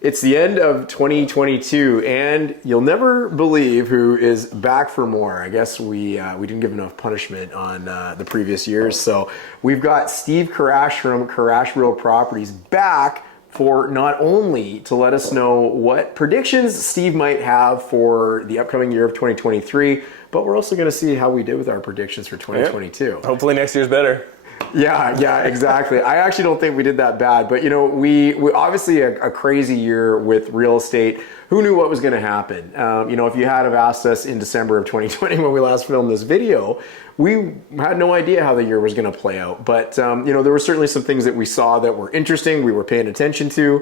It's the end of 2022, and you'll never believe who is back for more. I guess we didn't give enough punishment on the previous years, so we've got Steve Karrasch from Karrasch Real Properties back for not only to let us know what predictions Steve might have for the upcoming year of 2023, but we're also going to see how we did with our predictions for 2022. Yep. Hopefully next year's better. Yeah, exactly. I actually don't think we did that bad, but you know, we obviously a crazy year with real estate. Who knew what was going to happen? You know, if you had have asked us in December of 2020 when we last filmed this video, we had no idea how the year was going to play out. But you know, there were certainly some things that we saw that were interesting. We were paying attention to.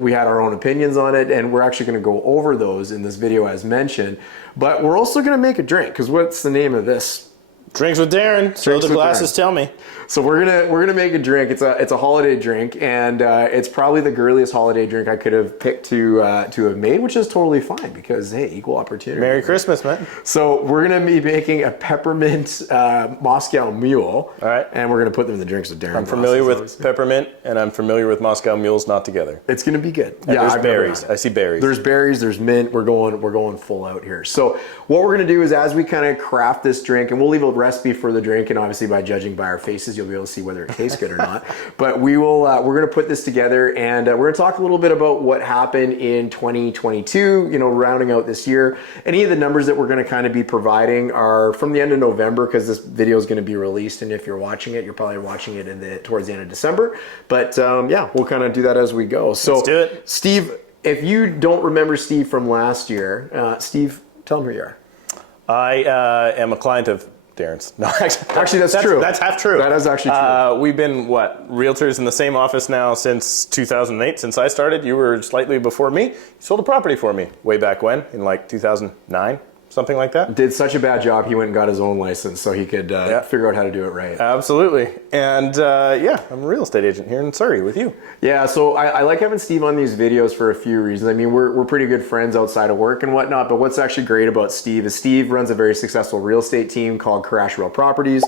We had our own opinions on it, and we're actually going to go over those in this video as mentioned. But we're also going to make a drink, because what's the name of this? Drinks with Darren, so the glasses tell me. So we're gonna make a drink. It's a holiday drink, and it's probably the girliest holiday drink I could have picked to have made, which is totally fine because hey, equal opportunity. Merry Christmas, man. So we're gonna be making a peppermint Moscow Mule. All right. And we're gonna put them in the Drinks with Darren. I'm familiar with peppermint, and I'm familiar with Moscow Mules not together. It's gonna be good. And there's berries. I see berries. There's berries. There's mint. We're going full out here. So what we're gonna do is as we kind of craft this drink, and we'll leave a recipe for the drink, and obviously by judging by our faces, you'll be able to see whether it tastes good or not. But we're going to put this together, and we're going to talk a little bit about what happened in 2022, you know, rounding out this year. Any of the numbers that we're going to kind of be providing are from the end of November, because this video is going to be released, and if you're watching it, you're probably watching it towards the end of December. But yeah, we'll kind of do that as we go. So let's do it. Steve, if you don't remember Steve from last year, Steve, tell him who you are. I am a client of Darren's. No, actually, that's true. That's half true. That is actually true. We've been, realtors in the same office now since 2008. Since I started, you were slightly before me. You sold a property for me way back when, in like 2009, something like that. Did such a bad job, he went and got his own license so he could figure out how to do it right. Absolutely. And yeah, I'm a real estate agent here in Surrey with you. Yeah, so I like having Steve on these videos for a few reasons. I mean, we're pretty good friends outside of work and whatnot, but what's actually great about Steve is Steve runs a very successful real estate team called Karrasch Real Properties.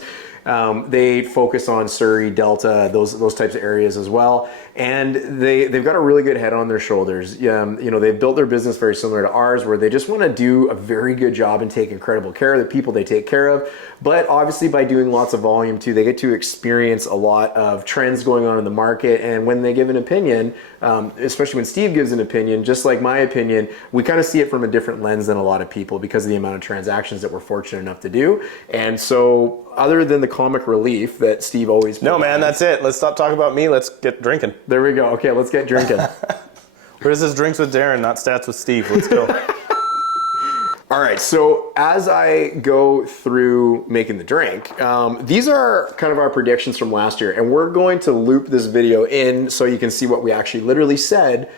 They focus on Surrey, Delta, those types of areas as well. And they've got a really good head on their shoulders. You know, they've built their business very similar to ours, where they just want to do a very good job and take incredible care of the people they take care of. But obviously by doing lots of volume too, they get to experience a lot of trends going on in the market. And when they give an opinion, especially when Steve gives an opinion, just like my opinion, we kind of see it from a different lens than a lot of people because of the amount of transactions that we're fortunate enough to do. And so other than the comic relief that Steve always provides. No, man, that's it. Let's stop talking about me. Let's get drinking. There we go. Okay, let's get drinking. Where's this Drinks with Darren, not Stats with Steve? Let's go. All right, so as I go through making the drink, these are kind of our predictions from last year, and we're going to loop this video in so you can see what we actually literally said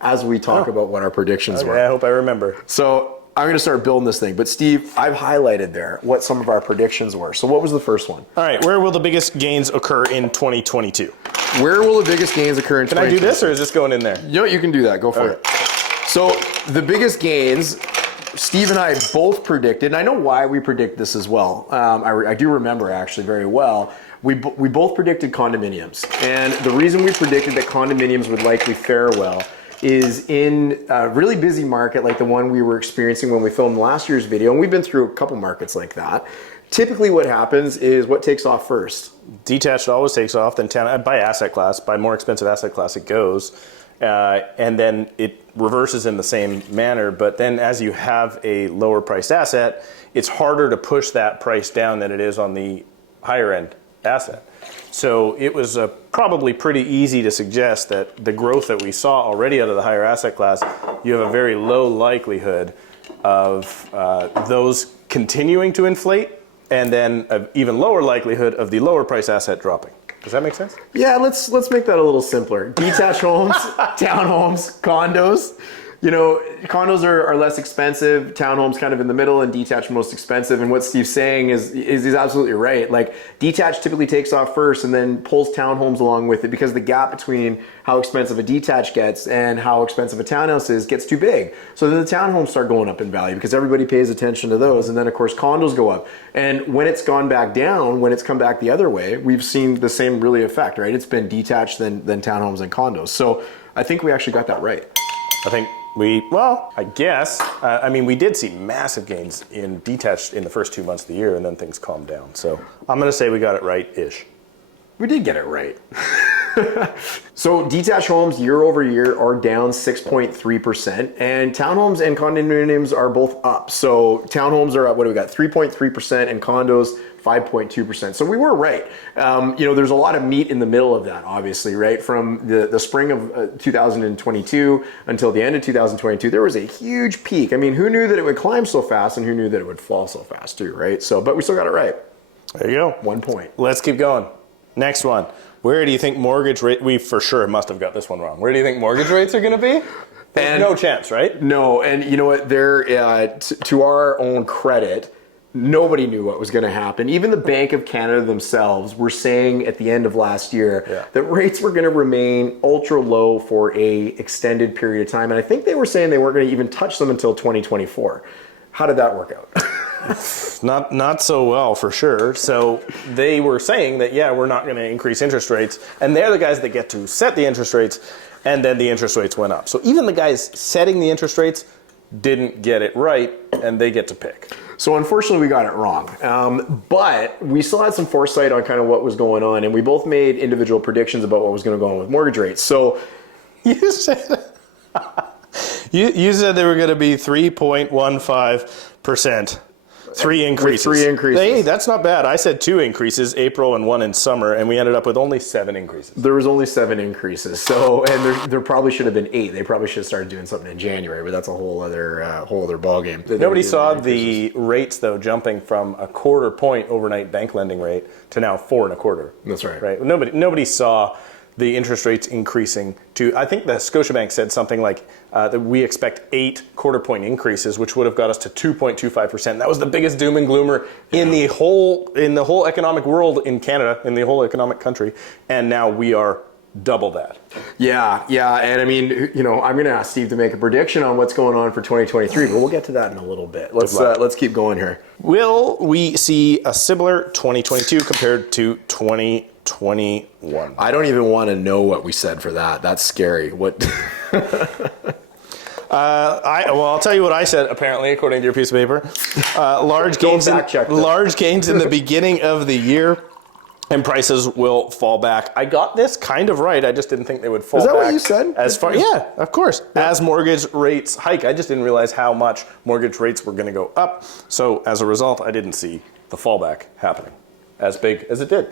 as we talk about what our predictions were. I hope I remember. So I'm going to start building this thing, but Steve, I've highlighted there what some of our predictions were. So what was the first one? All right, where will the biggest gains occur in 2022? Where will the biggest gains occur in 2022? Can I do this, or is this going in there? You know, you can do that. Go for it. So the biggest gains, Steve and I both predicted, and I know why we predict this as well. I do remember actually very well. We both predicted condominiums. And the reason we predicted that condominiums would likely fare well is in a really busy market like the one we were experiencing when we filmed last year's video, and we've been through a couple markets like that. Typically what happens is what takes off first? Detached always takes off, then town, by asset class, by more expensive asset class it goes. And then it reverses in the same manner, but then as you have a lower priced asset, it's harder to push that price down than it is on the higher end asset. So it was probably pretty easy to suggest that the growth that we saw already out of the higher asset class, you have a very low likelihood of those continuing to inflate, and then an even lower likelihood of the lower price asset dropping. Does that make sense? Yeah, let's make that a little simpler. Detached homes, townhomes, condos. You know, condos are less expensive, townhomes kind of in the middle, and detached most expensive. And what Steve's saying is he's absolutely right. Like, detached typically takes off first and then pulls townhomes along with it, because the gap between how expensive a detached gets and how expensive a townhouse is gets too big. So then the townhomes start going up in value because everybody pays attention to those. And then of course condos go up. And when it's gone back down, when it's come back the other way, we've seen the same really effect, right? It's been detached then townhomes and condos. So I think we actually got that right. I think I guess. I mean, we did see massive gains in detached in the first 2 months of the year, and then things calmed down. So I'm going to say we got it right-ish. We did get it right. So detached homes year over year are down 6.3%, and townhomes and condominiums are both up. So townhomes are up, what do we got, 3.3%, and condos 5.2%. So we were right. There's a lot of meat in the middle of that, obviously, right? From the spring of 2022 until the end of 2022, there was a huge peak. I mean, who knew that it would climb so fast, and who knew that it would fall so fast too, right? So, but we still got it right. There you go. 1 point. Let's keep going. Next one. Where do you think mortgage rate? We for sure must have got this one wrong. Where do you think mortgage rates are going to be? There's no chance, right? No, and you know what? To our own credit, nobody knew what was going to happen. Even the Bank of Canada themselves were saying at the end of last year that rates were going to remain ultra low for a extended period of time, and I think they were saying they weren't going to even touch them until 2024. How did that work out? Not so well, for sure. So they were saying that, we're not going to increase interest rates. And they're the guys that get to set the interest rates, and then the interest rates went up. So even the guys setting the interest rates didn't get it right, and they get to pick. So unfortunately, we got it wrong. But we still had some foresight on kind of what was going on, and we both made individual predictions about what was going to go on with mortgage rates. So you said... You said they were going to be 3.15%. 3 increases. With 3 increases. Hey, that's not bad. I said 2 increases, April and 1 in summer, and we ended up with only 7 increases. There was only 7 increases. So, and there probably should have been 8. They probably should have started doing something in January, but that's a whole other ballgame. Nobody saw the rates, though, jumping from a 1/4 point overnight bank lending rate to now 4 1/4. That's right. Right. Nobody saw the interest rates increasing to, I think the Scotiabank said something like that we expect 8 1/4 point increases, which would have got us to 2.25%. That was the biggest doom and gloomer in the whole economic world in Canada, in the whole economic country, and now we are double that. Yeah, and I mean, I'm going to ask Steve to make a prediction on what's going on for 2023, but we'll get to that in a little bit. Let's keep going here. Will we see a similar 2022 compared to 2021? I don't even want to know what we said for that. That's scary. What? I'll tell you what I said, apparently, according to your piece of paper. Large gains in the beginning of the year, and prices will fall back. I got this kind of right. I just didn't think they would fall back. Is that what you said? Yeah, of course. Yeah. As mortgage rates hike. I just didn't realize how much mortgage rates were going to go up. So as a result, I didn't see the fallback happening as big as it did.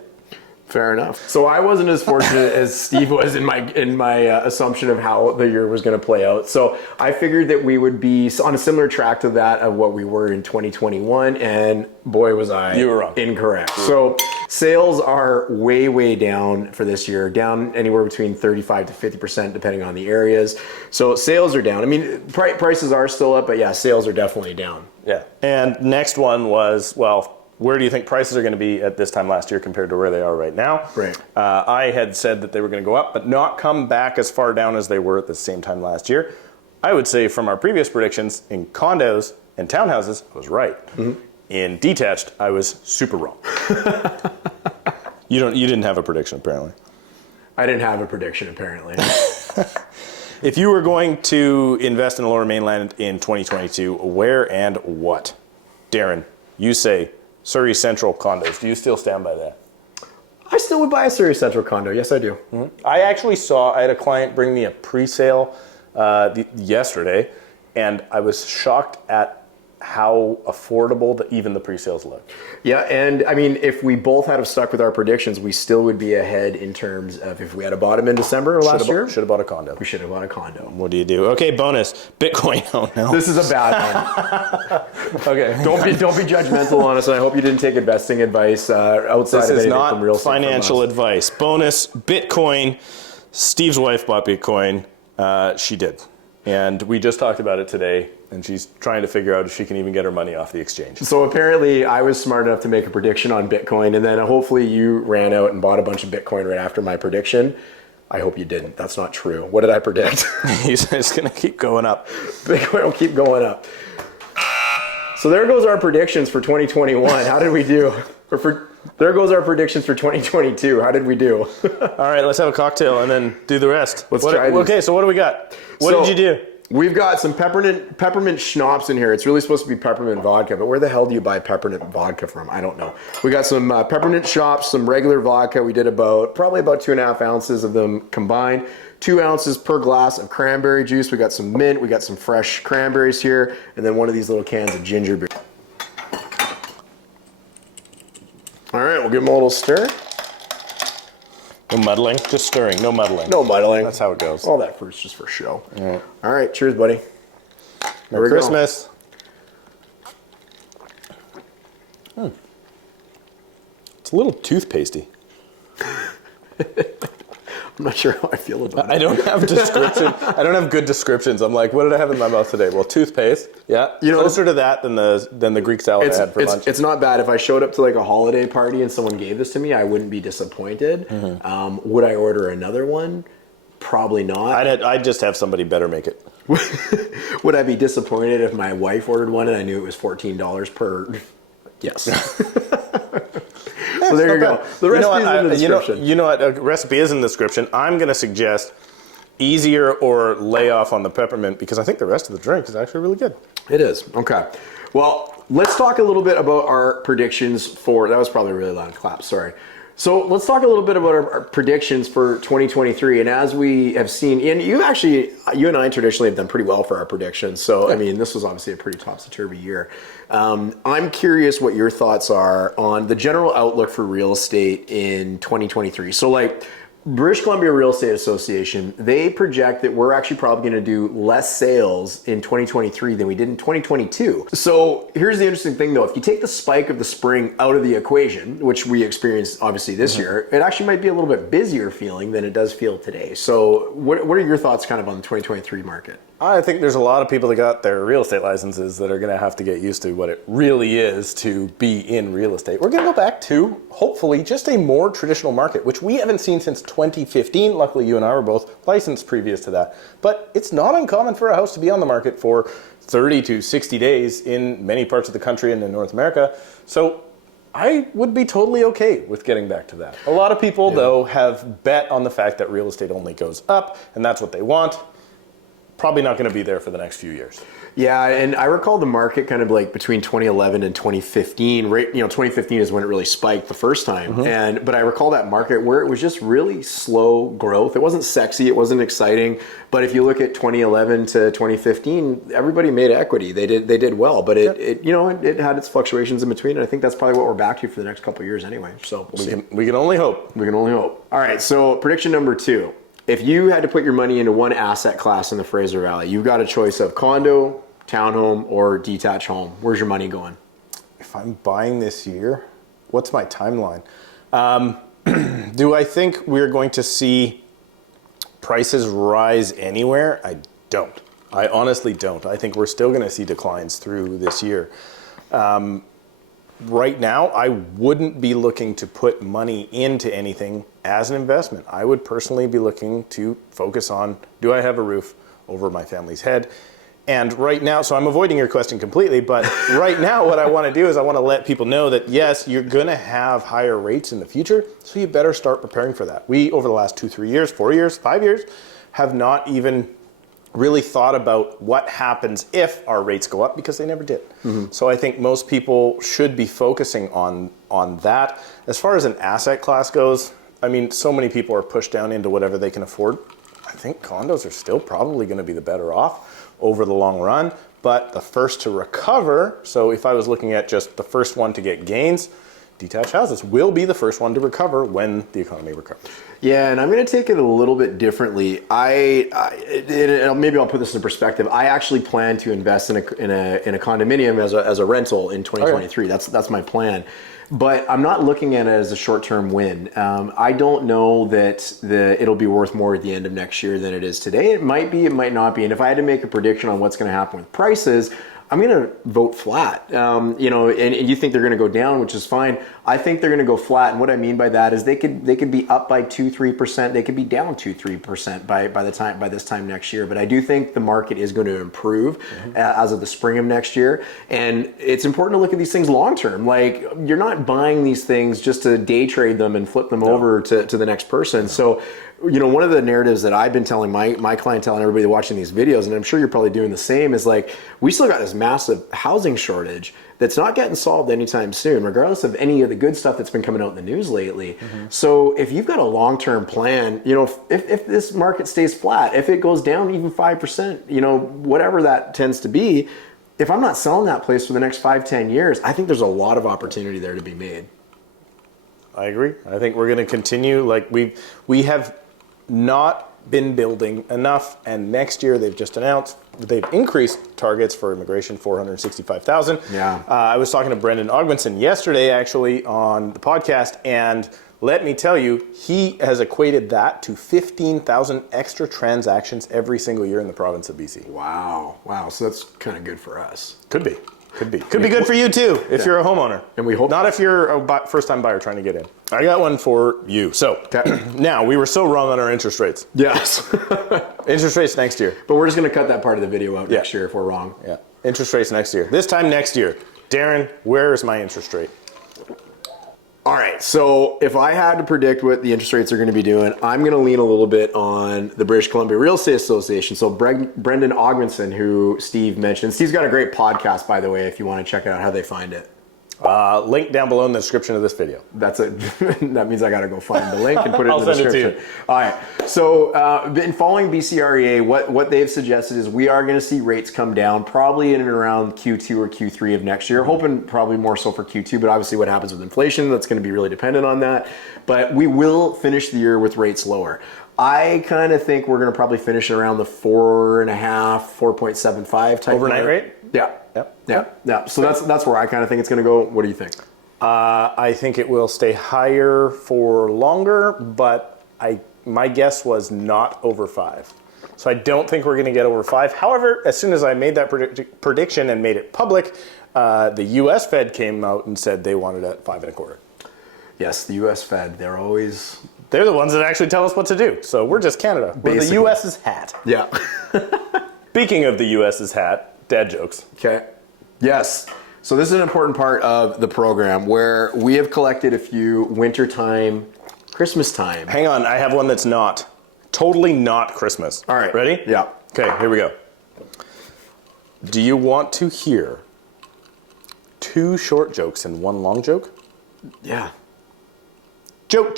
Fair enough. So I wasn't as fortunate as Steve was in my assumption of how the year was going to play out. So I figured that we would be on a similar track to that of what we were in 2021, and boy was I incorrect. So sales are way down for this year, down anywhere between 35 to 50% depending on the areas. So sales are down. I mean, prices are still up, but yeah, sales are definitely down. Yeah. And next one was, where do you think prices are going to be at this time last year compared to where they are right now? Right. I had said that they were going to go up, but not come back as far down as they were at the same time last year. I would say from our previous predictions in condos and townhouses, I was right. Mm-hmm. In detached, I was super wrong. You didn't have a prediction, apparently. I didn't have a prediction, apparently. If you were going to invest in the Lower Mainland in 2022, where and what? Darren, you say Surrey Central condos. Do you still stand by that? I still would buy a Surrey Central condo. Yes, I do. Mm-hmm. I had a client bring me a pre-sale yesterday, and I was shocked at how affordable even the pre-sales look. Yeah, and I mean, if we both had have stuck with our predictions, we still would be ahead in terms of if we had bought them in December or last year. Should have bought a condo. We should have bought a condo. What do you do? Okay, bonus. Bitcoin. Oh no. This is a bad one. Okay. Don't be judgmental on us, and I hope you didn't take investing advice outside of anything from real estate. This is not financial advice. Bonus. Bitcoin. Steve's wife bought Bitcoin. She did. And we just talked about it today, and she's trying to figure out if she can even get her money off the exchange. So apparently I was smart enough to make a prediction on Bitcoin, and then hopefully you ran out and bought a bunch of Bitcoin right after my prediction. I hope you didn't. That's not true. What did I predict? It's going to keep going up. Bitcoin will keep going up. So there goes our predictions for 2021. How did we do? there goes our predictions for 2022. How did we do? All right, let's have a cocktail and then do the rest. Let's try these. Okay, so what do we got? What did you do? We've got some peppermint schnapps in here. It's really supposed to be peppermint vodka, but where the hell do you buy peppermint vodka from? I don't know. We got some peppermint schnapps, some regular vodka. We did probably about 2.5 ounces of them combined. 2 ounces per glass of cranberry juice. We got some mint. We got some fresh cranberries here, and then one of these little cans of ginger beer. All right, we'll give them a little stir. No muddling, just stirring, no muddling. No muddling. That's how it goes. All that fruit's just for show. All right, cheers, buddy. Merry Christmas. It's a little toothpastey. I'm not sure how I feel about it. I don't have description. I don't have good descriptions. I'm like, what did I have in my mouth today? Well, toothpaste. Yeah, closer to that than the Greek salad I had for lunch. It's not bad. If I showed up to like a holiday party and someone gave this to me, I wouldn't be disappointed. Would I order another one? Probably not. I'd just have somebody better make it. Would I be disappointed if my wife ordered one and I knew it was $14 per? Yes. So there you go. The recipe is in the description. You know what? A recipe is in the description. I'm going to suggest easier or lay off on the peppermint because I think the rest of the drink is actually really good. It is. Okay. Well, let's talk a little bit about our predictions for, that was probably a really loud clap, sorry. So let's talk a little bit about our predictions for 2023. And as we have seen, and you and I traditionally have done pretty well for our predictions. So, I mean, this was obviously a pretty topsy-turvy year. I'm curious what your thoughts are on the general outlook for real estate in 2023. So like British Columbia Real Estate Association, they project that we're actually probably going to do less sales in 2023 than we did in 2022. So here's the interesting thing though, if you take the spike of the spring out of the equation, which we experienced obviously this year, it actually might be a little bit busier feeling than it does feel today. So what are your thoughts kind of on the 2023 market? I think there's a lot of people that got their real estate licenses that are going to have to get used to what it really is to be in real estate. We're going to go back to, hopefully, just a more traditional market, which we haven't seen since 2015. Luckily, you and I were both licensed previous to that. But it's not uncommon for a house to be on the market for 30 to 60 days in many parts of the country and in North America. So I would be totally okay with getting back to that. A lot of people, though, have bet on the fact that real estate only goes up, and that's what they want. Probably not going to be there for the next few years. Yeah, and I recall the market kind of like between 2011 and 2015. Right, 2015 is when it really spiked the first time. But I recall that market where it was just really slow growth. It wasn't sexy, it wasn't exciting. But if you look at 2011 to 2015, everybody made equity. They did well, but it had its fluctuations in between. And I think that's probably what we're back to for the next couple of years anyway. So we can only hope. We can only hope. All right, so prediction number 2. If you had to put your money into one asset class in the Fraser Valley, you've got a choice of condo, townhome, or detached home. Where's your money going? If I'm buying this year, what's my timeline? Do I think we're going to see prices rise anywhere? I don't. I honestly don't. I think we're still going to see declines through this year. Right now, I wouldn't be looking to put money into anything as an investment. I would personally be looking to focus on, do I have a roof over my family's head? And right now, so I'm avoiding your question completely, but right now what I want to do is I want to let people know that yes, you're going to have higher rates in the future, so you better start preparing for that. We, over the last 2, 3 years, 4 years, 5 years, have not even really thought about what happens if our rates go up, because they never did. So I think most people should be focusing on that. As far as an asset class goes, I mean, so many people are pushed down into whatever they can afford. I think condos are still probably going to be the better off over the long run, but the first to recover, so if I was looking at just the first one to get gains, detached houses will be the first one to recover when the economy recovers. Yeah, and I'm going to take it a little bit differently. Maybe I'll put this in perspective. I actually plan to invest in a condominium as a rental in 2023. Okay. That's my plan. But I'm not looking at it as a short-term win. I don't know that it'll be worth more at the end of next year than it is today. It might be, it might not be. And if I had to make a prediction on what's going to happen with prices, I'm going to vote flat. You know, and you think they're going to go down, which is fine. I think they're going to go flat. And what I mean by that is they could be up by 2-3%. They could be down 2-3% by this time next year. But I do think the market is going to improve as of the spring of next year. And it's important to look at these things long term. Like, you're not buying these things just to day trade them and flip them over to the next person. So, you know, one of the narratives that I've been telling my clientele and everybody watching these videos, and I'm sure you're probably doing the same, is like, we still got this massive housing shortage that's not getting solved anytime soon, regardless of any of the good stuff that's been coming out in the news lately. So if you've got a long-term plan, you know, if this market stays flat, if it goes down even 5%, you know, whatever that tends to be, if I'm not selling that place for the next 5-10 years, I think there's a lot of opportunity there to be made. I agree. I think we're going to continue. Like, we have not been building enough, and next year they've just announced they've increased targets for immigration, 465,000. Yeah. I was talking to Brendan Ogmanson yesterday, actually, on the podcast, and let me tell you, he has equated that to 15,000 extra transactions every single year in the province of BC. Wow. So that's kind of good for us. Could be. Could be good for you too, if you're a homeowner. And we hope not if you're a first-time buyer trying to get in. I got one for you. So now, we were so wrong on our interest rates. Yes. Interest rates next year. But we're just going to cut that part of the video out next year if we're wrong. Yeah. Interest rates next year. This time next year. Darren, where is my interest rate? All right, so if I had to predict what the interest rates are going to be doing, I'm going to lean a little bit on the British Columbia Real Estate Association. So Brendan Ogmanson, who Steve mentioned. Steve's got a great podcast, by the way, if you want to check out how they find it. Link down below in the description of this video. That's it. That means I got to go find the link and put it in the send description. it to you. All right. So in following BCREA, what they've suggested is we are going to see rates come down probably in and around Q2 or Q3 of next year. Hoping probably more so for Q2, but obviously what happens with inflation, that's going to be really dependent on that. But we will finish the year with rates lower. I kind of think we're going to probably finish around the 4.5, 4.75 type overnight rate. Yeah. Yeah. So that's where I kind of think it's going to go. What do you think? I think it will stay higher for longer, but my guess was not over 5. So I don't think we're going to get over 5. However, as soon as I made that prediction and made it public, the U.S. Fed came out and said they wanted it at 5.25. Yes, the U.S. Fed. They're the ones that actually tell us what to do. So we're just Canada. We're the U.S.'s hat. Yeah. Speaking of the U.S.'s hat, dad jokes. Okay. Yes. So this is an important part of the program where we have collected a few wintertime, Christmas time. Hang on, I have one that's totally not Christmas. All right. Ready? Yeah. Okay, here we go. Do you want to hear 2 short jokes and 1 long joke? Yeah. Joke.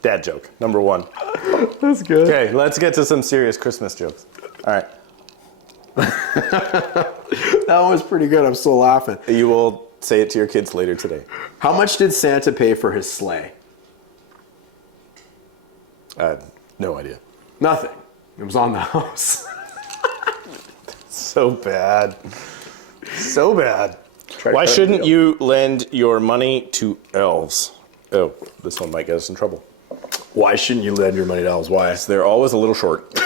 Dad joke, number 1. That's good. Okay, let's get to some serious Christmas jokes. All right. That one was pretty good. I'm still laughing. You will say it to your kids later today. How much did Santa pay for his sleigh? No idea. Nothing. It was on the house. So bad. So bad. Why to shouldn't you lend your money to elves? Oh, this one might get us in trouble. Why shouldn't you lend your money to elves? Why? They're always a little short.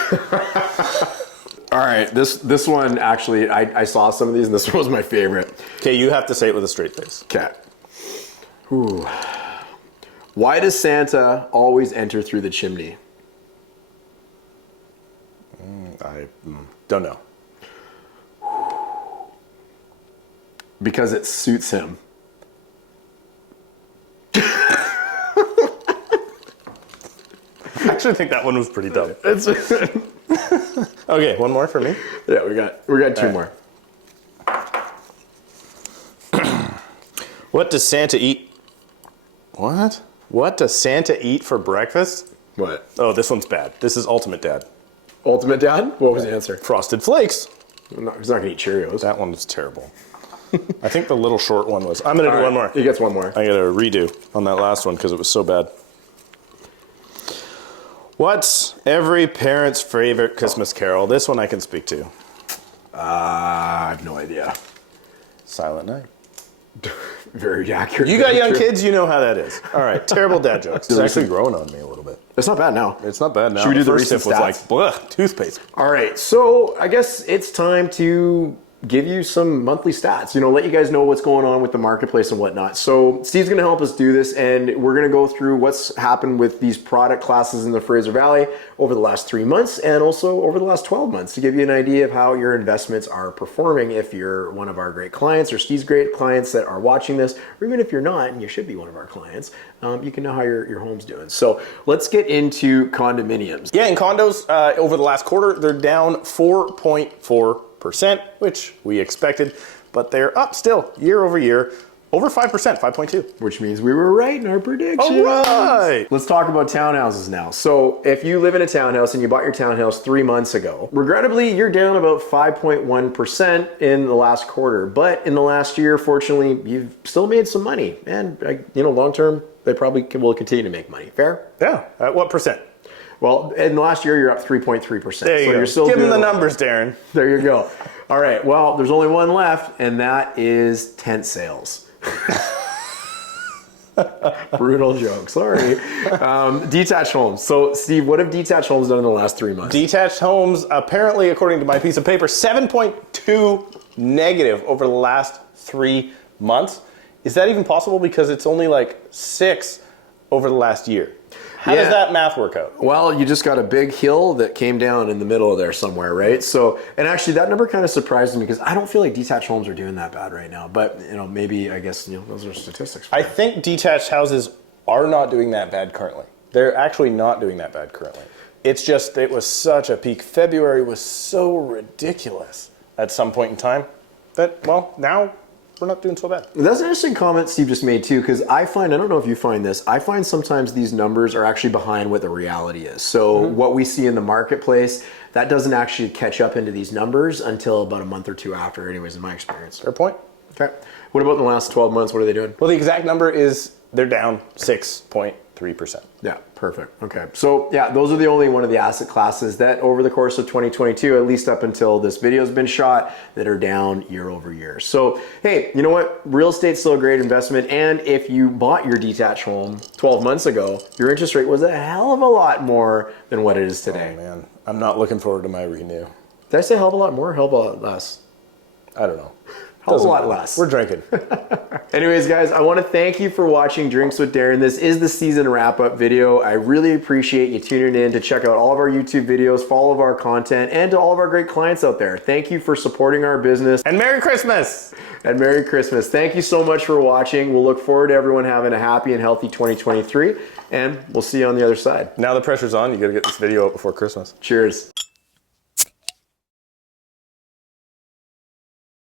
All right, this one actually, I saw some of these, and this one was my favorite. Okay, you have to say it with a straight face. Okay. Ooh. Why does Santa always enter through the chimney? I don't know. Because it suits him. I actually think that one was pretty dumb. Okay, one more for me. Yeah, we got 2 more. What does Santa eat? What? What does Santa eat for breakfast? What? Oh, this one's bad. This is ultimate dad. Ultimate dad? What was the answer? Frosted Flakes. He's not going to eat Cheerios. That one was terrible. I think the little short one was. I'm going to do one more. He gets one more. I got to redo on that last one because it was so bad. What's every parent's favorite Christmas carol? This one I can speak to. I have no idea. Silent Night. Very accurate. You got young kids, you know how that is. All right, terrible dad jokes. It's actually growing on me a little bit. It's not bad now. It's not bad now. Should we do the first recent sip was like, stats? bleh, toothpaste. All right, so I guess it's time to give you some monthly stats, let you guys know what's going on with the marketplace and whatnot. So Steve's gonna help us do this, and we're gonna go through what's happened with these product classes in the Fraser Valley over the last 3 months and also over the last 12 months to give you an idea of how your investments are performing if you're one of our great clients or Steve's great clients that are watching this, or even if you're not and you should be one of our clients, you can know how your home's doing. So let's get into condominiums. Yeah, in condos, over the last quarter, they're down 4.4%, which we expected, but they're up still year over year, over 5%, 5.2. Which means we were right in our predictions. All right. Let's talk about townhouses now. So if you live in a townhouse and you bought your townhouse 3 months ago, regrettably, you're down about 5.1% in the last quarter. But in the last year, fortunately, you've still made some money. And, long term, they probably will continue to make money. Fair? Yeah. At what percent? Well, in the last year, you're up 3.3%. There you go. You're still Give them doing the numbers, Darren. There you go. All right. Well, there's only one left, and that is tent sales. Brutal joke. Sorry. Detached homes. So, Steve, what have detached homes done in the last 3 months? Detached homes, apparently, according to my piece of paper, 7.2 negative over the last 3 months. Is that even possible? Because it's only like 6 over the last year. How does that math work out? Well, you just got a big hill that came down in the middle of there somewhere, right? So, and actually that number kind of surprised me because I don't feel like detached homes are doing that bad right now. But, maybe, I guess, those are statistics. I think detached houses are not doing that bad currently. They're actually not doing that bad currently. It's just, it was such a peak. February was so ridiculous at some point in time that, well, now we're not doing so bad. That's an interesting comment Steve just made too, because I don't know if you find this, I find sometimes these numbers are actually behind what the reality is. So what we see in the marketplace, that doesn't actually catch up into these numbers until about a month or two after, anyways, in my experience. Fair point. Okay. What about in the last 12 months? What are they doing? Well, the exact number is they're down 6.3%. Yeah, perfect. Okay. So yeah, those are the only one of the asset classes that over the course of 2022, at least up until this video has been shot, that are down year over year. So, hey, you know what? Real estate's still a great investment. And if you bought your detached home 12 months ago, your interest rate was a hell of a lot more than what it is today. Oh man, I'm not looking forward to my renew. Did I say hell of a lot more or hell of a lot less? I don't know. Hell of a lot less. We're drinking. Anyways, guys, I want to thank you for watching Drinks with Darren. This is the season wrap-up video. I really appreciate you tuning in to check out all of our YouTube videos, follow our content, and to all of our great clients out there. Thank you for supporting our business. And Merry Christmas! And Merry Christmas. Thank you so much for watching. We'll look forward to everyone having a happy and healthy 2023, and we'll see you on the other side. Now the pressure's on. You got to get this video out before Christmas. Cheers.